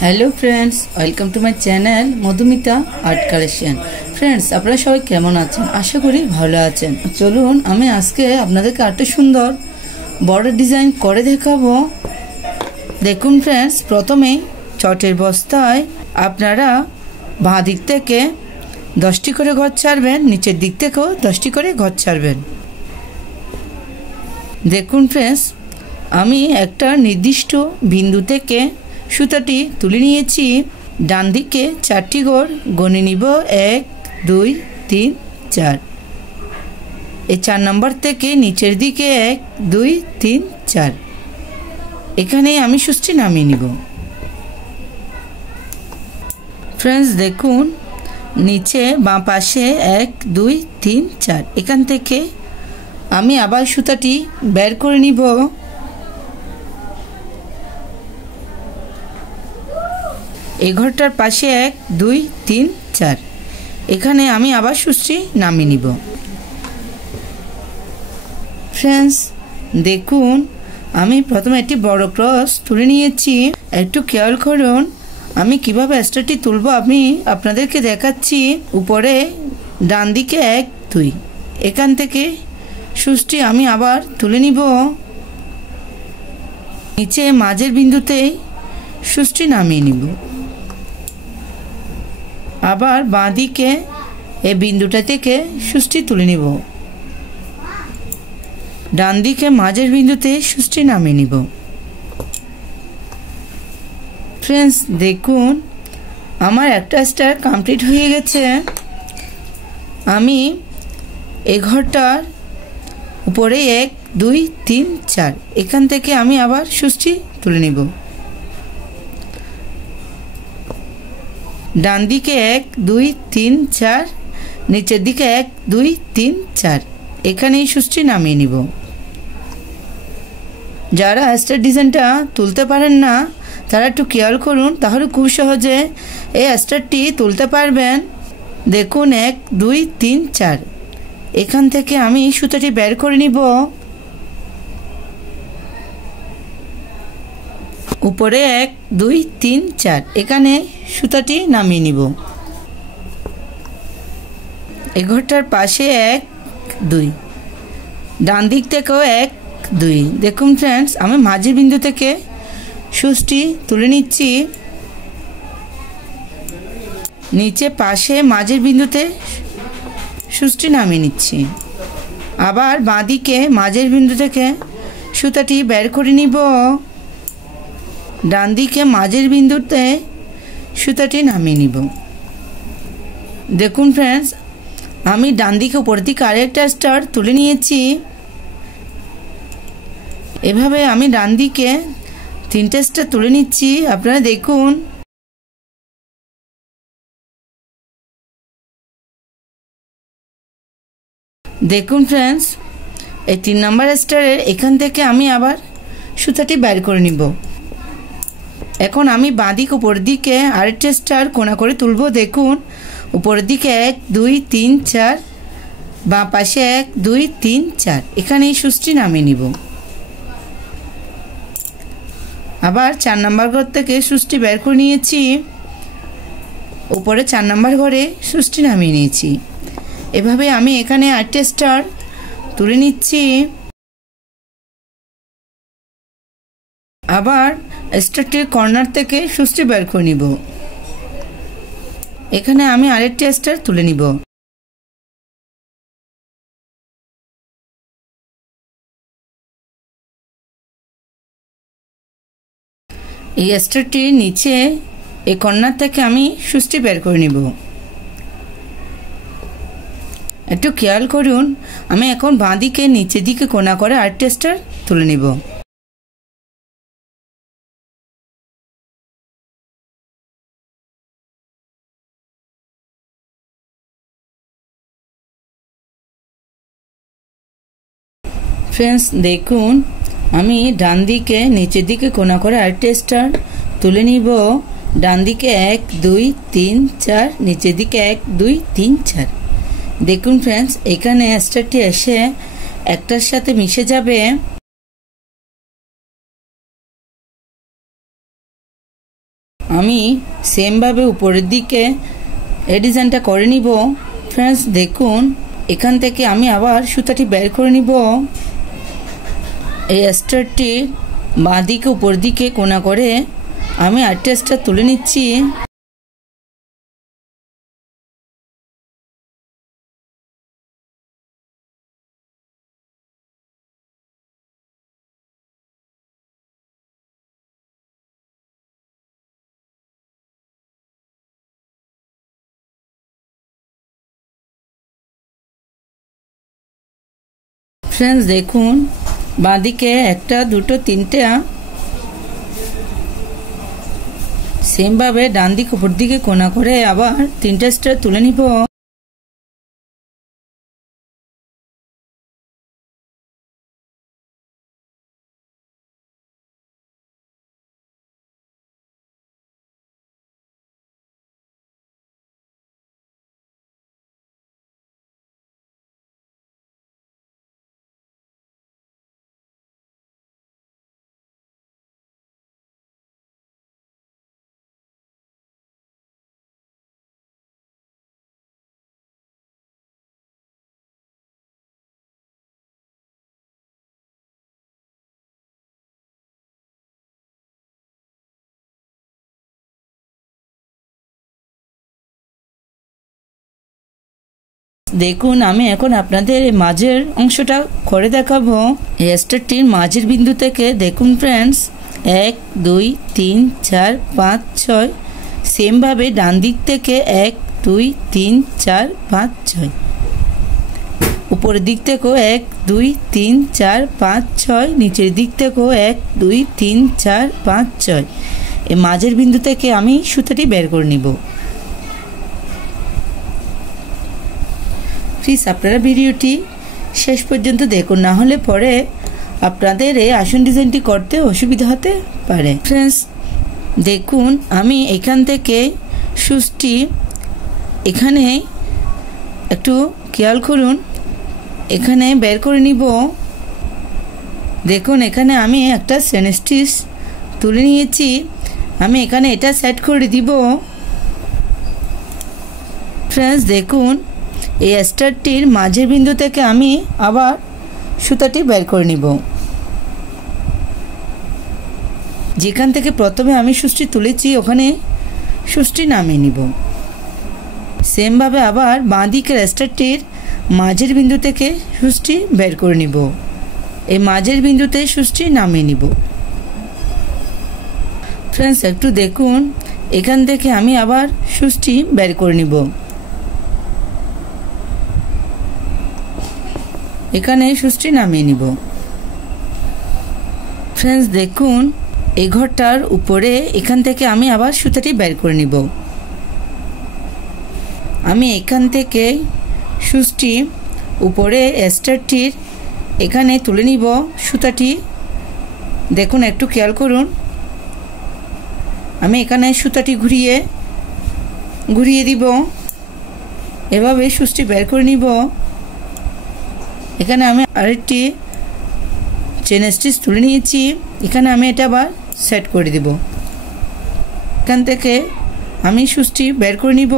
Hello friends welcome to my channel Madhumita art collection. Friends আপনারা সবাই কেমন আছেন? আশা করি ভালো আছেন। চলুন আমি আজকে আপনাদেরকে একটা সুন্দর বর্ডার ডিজাইন করে দেখাবো। দেখুন फ्रेंड्स, প্রথমে চটের বস্তায় আপনারা বাঁ দিক থেকে 10টি করে ঘর ছাড়বেন, নিচের দিক থেকেও 10টি করে ঘর ছাড়বেন। দেখুন फ्रेंड्स, আমি একটা নির্দিষ্ট বিন্দু থেকে সুতাটি তুলে নিয়েছি। ডান দিকে 4টি ঘর গণে নিব, 1 2 3 4। এই 4 নম্বর থেকে নিচের দিকে 1 2 3 4, এখানে আমি সুচটি নামিয়ে নিব। फ्रेंड्स দেখুন, নিচে বাঁ পাশে 1 2 3 4, এখান থেকে আমি আবার সুতাটি বের করে নিব। এই ঘরটার পাশে 1 2 3 4, এখানে আমি আবার সুচটি নামিয়ে নিব। फ्रेंड्स দেখুন, আমি প্রথমে একটি বড় ক্রস তুলে নিয়েছি। একটু খেয়াল করুন আমি কিভাবে স্টারটি তুলব, আমি আপনাদেরকে দেখাচ্ছি। উপরে ডান দিকে 1 2, এখান থেকে সুচটি আমি আবার তুলে নিব। নিচে মাঝের বিন্দুতে সুচটি নামিয়ে নিব। আবার বাঁ দিকে এই বিন্দুটা থেকে সুচটি তুলে নিব। ডান দিকে মাঝের বিন্দুতে সুচটি নামিয়ে নিব। फ्रेंड्स দেখুন, আমার একটা স্টার কমপ্লিট হয়ে গেছে। আমি এই ঘরটার উপরে 1 2 3 4, এখান থেকে আমি আবার সুচটি তুলে নিব। ডান দিকে 1 2 3 4, নিচের দিকে 1 2 3 4, এখানে এই সুচটি নামিয়ে নিব। যারা স্টার ডিজাইনটা তুলতে পারেন না তারা একটু খেয়াল করুন, তাহলে খুব সহজে এই স্টারটি তুলতে পারবেন। দেখুন 1 2 3 4, এখান থেকে আমি সুতাটি বের করে নিব। উপরে 1 2 3 4, এখানে সুতাটি নামিয়ে নিব। এই ঘরটার পাশে 1 2, ডান দিক থেকেও 1 2। দেখুন फ्रेंड्स, আমি মাঝের বিন্দু থেকে সুচটি তুলে নিচ্ছি। নিচে পাশে মাঝের বিন্দুতে সুচটি নামিয়ে নিচ্ছি। আবার বাঁ দিকে মাঝের বিন্দু থেকে সুতাটি বের করে নিব। ডান দিকে মাঝের বিন্দুতে সুতাটি নামিয়ে নিব। দেখুন फ्रेंड्स, আমি ডান দিকে উপর দিকে আরেকটা স্টার তুলে নিয়েছি। এভাবে আমি ডান দিকে 3টে স্টার তুলে নিচ্ছি। আপনারা দেখুন, দেখুন फ्रेंड्स, এই 3 নম্বর স্টারের এখান থেকে আমি আবার সুতাটি বের করে নিব। এখন আমি বাঁ দিক উপর দিকে আরেকটা স্টার কোণা করে তুলব। দেখুন, উপরের দিকে 1 2 3 4, বাঁ পাশে 1 2 3 4, এখানে এই সুচটি নামিয়ে নিব। আবার 4 নম্বর ঘর থেকে সুচটি বের করে নিয়েছি। উপরে 4 নম্বর ঘরে সুচটি নামিয়ে নিয়েছি। এভাবে আমি এখানে 8টে স্টার তুলে নিচ্ছি। আবার স্টারটির কর্নার থেকে সুচটি বের করে নিব। এখানে আমি আরেকটি স্টার তুলে নিব। এই স্টারটির নিচে এই কর্নার থেকে আমি সুচটি বের করে নিব। একটু খেয়াল করুন, আমি এখন বাঁ দিকে নিচের দিকে কোণা করে আরেকটা স্টার তুলে নিব। फ्रेंड्स দেখুন, আমি ডান দিকে নিচের দিকে কোণা করে আরেকটা স্টার তুলে নিব। ডান দিকে 1 2 3 4, নিচের দিকে 1 2 3 4। দেখুন फ्रेंड्स, এখানে স্টারটি এসে একটার সাথে মিশে যাবে। আমি সেমভাবে উপরের দিকে এই ডিজাইনটা করে নিব। ফ্রেন্ডস দেখুন, এখান থেকে আমি আবার সুতাটি বের করে নিব। এই স্টারটি বাঁ দিকে উপর দিকে কোনা করে আমি আরেকটা স্টার তুলে নিচ্ছি। ফ্রেন্ডস দেখুন, বাঁদিকে একটা দুটো তিনটা সেমভাবে ডান দিক উপর দিকে কোনা করে আবার তিনটা স্টার তুলে নিব। দেখুন, আমি এখন আপনাদের মাঝের অংশটা করে দেখাবো। এই স্টারটির মাঝের বিন্দু থেকে দেখুন ফ্রেন্ডস, 1 2 3 4 5 6 সেমভাবে ডান দিক থেকে 1 2 3 4 5 6, উপরের দিক থেকেও 1 2 3 4 5 6, নিচের দিক থেকেও 1 2 3 4 5 6। এই মাঝের বিন্দু থেকে আমি সুতাটি বের করে নিব। প্লিজ আপনারা ভিডিওটি শেষ পর্যন্ত দেখুন, না হলে পরে আপনাদের এই আসন ডিজাইনটি করতে অসুবিধা হতে পারে। ফ্রেন্ডস দেখুন, আমি এখান থেকে সুচটি এখানে একটু খেয়াল করুন, এখানে বের করে নিব। দেখুন, এখানে আমি একটা চেন স্টিচ তুলে নিয়েছি, আমি এখানে এটা সেট করে দিব। ফ্রেন্ডস দেখুন, এই স্টারটির মাঝের বিন্দু থেকে আমি আবার সুতাটি বের করে নিব। যেখান থেকে প্রথমে আমি সুচটি তুলেছি ওখানে সুচটি নামিয়ে নিব। সেমভাবে আবার বাঁ দিকের স্টারটির মাঝের বিন্দু থেকে সুচটি বের করে নিব। এই মাঝের বিন্দুতে সুচটি নামিয়ে নিব। ফ্রেন্ডস একটু দেখুন, এখান থেকে আমি আবার সুচটি বের করে নিব। এখানে সুচটি নামিয়ে নিব। ফ্রেন্ডস দেখুন, এই ঘরটার উপরে এখান থেকে আমি আবার সুতাটি বের করে নিব। আমি এখান থেকে সুচটি উপরে স্টারটির এখানে তুলে নিব সুতাটি। দেখুন, একটু খেয়াল করুন, আমি এখানে সুতাটি ঘুরিয়ে দিব। এভাবে সুচটি বের করে নিব। এখানে আমি আরেকটি চেন স্টিচ তুলে নিয়েছি, এখানে আমি এটা আবার সেট করে দিব। এখান থেকে আমি সুচটি বের করে নিব,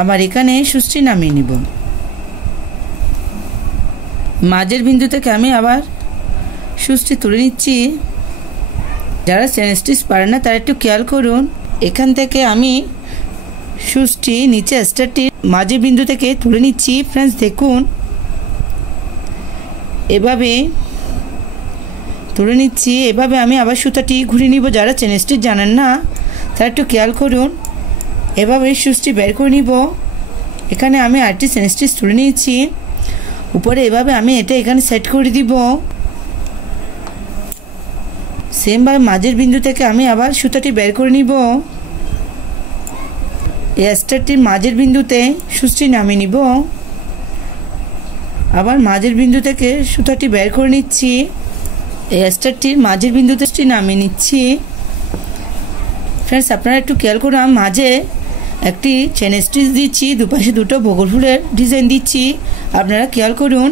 আবার এখানে সুচটি নামিয়ে নিব। মাঝের বিন্দু থেকে আমি আবার সুচটি তুলে নিচ্ছি। যারা চেন স্টিচ পারে না তারা একটু খেয়াল করুন, এখান থেকে আমি সুচটি নিচে স্টারটির মাঝের বিন্দু থেকে তুলে নিচ্ছি। ফ্রেন্ডস দেখুন, এভাবে তুলে নিচ্ছি। এভাবে আমি আবার সুতাটি ঘুরিয়ে নিব। যারা চেন স্টিচ জানেন না তারা একটু খেয়াল করুন, এভাবে সুচটি বের করে নিব। এখানে আমি আরেকটি চেন স্টিচ তুলে নিয়েছি, উপরে এভাবে আমি এটা এখানে সেট করে দিব। সেমভাবে মাঝের বিন্দু থেকে আমি আবার সুতাটি বের করে নিব। এই স্টারটির মাঝের বিন্দুতে সুচটি নামিয়ে নিব। আবার মাঝের বিন্দু থেকে সুতাটি বের করে নিচ্ছি। এই স্টারটির মাঝের বিন্দুতে সুচটি নামিয়ে নিচ্ছি। ফ্রেন্ডস আপনারা একটু খেয়াল করুন, আমি মাঝে একটি চেন স্টিচ দিচ্ছি, দুপাশে দুটো বগল ফুলের ডিজাইন দিচ্ছি, আপনারা খেয়াল করুন।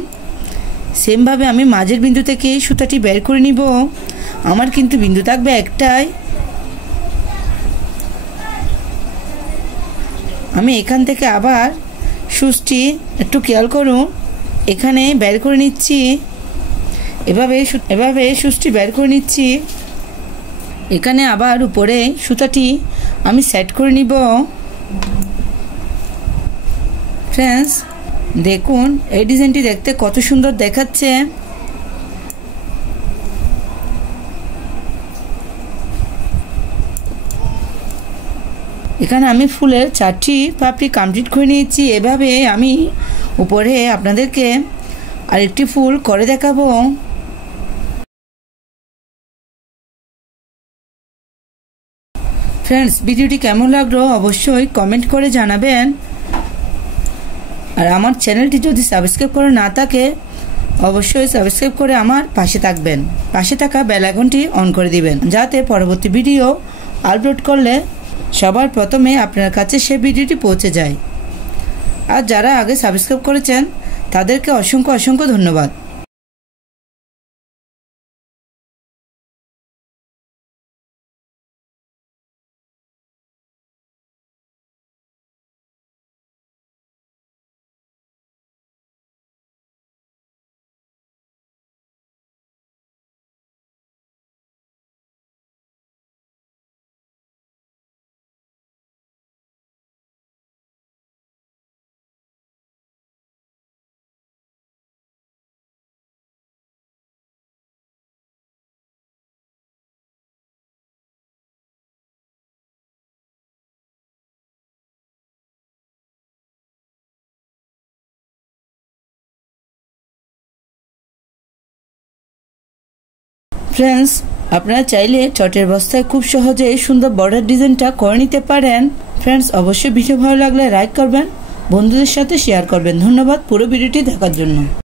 সেমভাবে আমি মাঝের বিন্দু থেকে সুতাটি বের করে নিব। আমার কিন্তু বিন্দু থাকবে একটাই, আমি এখান থেকে আবার সুচটি একটু খেয়াল করুন, এখানে বের করে নিচ্ছি, এভাবে সুচটি বের করে নিচ্ছি। এখানে আবার উপরে সুতাটি আমি সেট করে নিব। ফ্রেন্ডস দেখুন এই ডিজাইনটি দেখতে কত সুন্দর দেখাচ্ছে। এখানে আমি ফুলের 4টি পাপড়ি কমপ্লিট করে নিয়েছি। এভাবে আমি উপরে আপনাদেরকে আরেকটি ফুল করে দেখাবো। ফ্রেন্ডস ভিডিওটি কেমন লাগলো অবশ্যই কমেন্ট করে জানাবেন। আর আমার চ্যানেলটি যদি সাবস্ক্রাইব করে না থাকে অবশ্যই সাবস্ক্রাইব করে আমার পাশে থাকবেন, পাশে থাকা বেল আইকনটি অন করে দিবেন, যাতে পরবর্তী ভিডিও আপলোড করলে সবার প্রথমে আপনার কাছে সেই ভিডিওটি পৌঁছে যায়। আর যারা আগে সাবস্ক্রাইব করেছেন তাদেরকে অসংখ্য অসংখ্য ধন্যবাদ। ফ্রেন্ডস আপনারা চাইলে চটের বস্তায় খুব সহজেই সুন্দর বর্ডার ডিজাইনটা করে নিতে পারেন। ফ্রেন্ডস অবশ্যই ভিডিও ভালো লাগলে লাইক করবেন, বন্ধুদের সাথে শেয়ার করবেন। ধন্যবাদ পুরো ভিডিওটি দেখার জন্য।